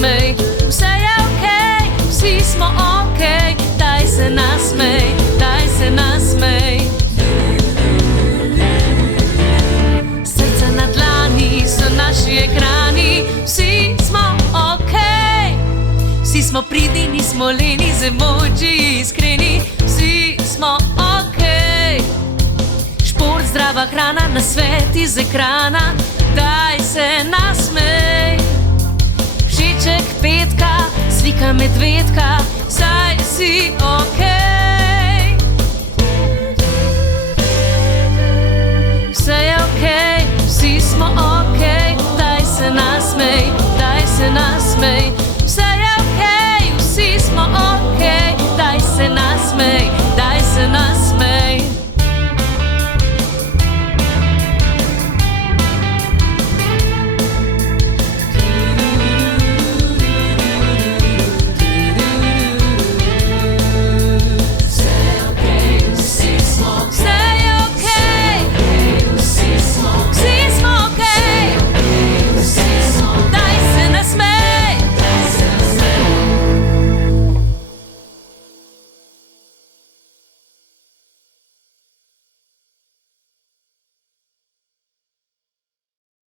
nasmej, vse je okej, vsi smo okej, daj se nasmej, daj se nasmej. Srca na dlani so naši ekrani, vsi smo okej, vsi smo pridni, nismo leni, z emoji iskreni, vsi smo okej. Šport, zdrava hrana, nasvet iz ekrana, daj se nasmej. Všeček petka, slika medvedka, saj si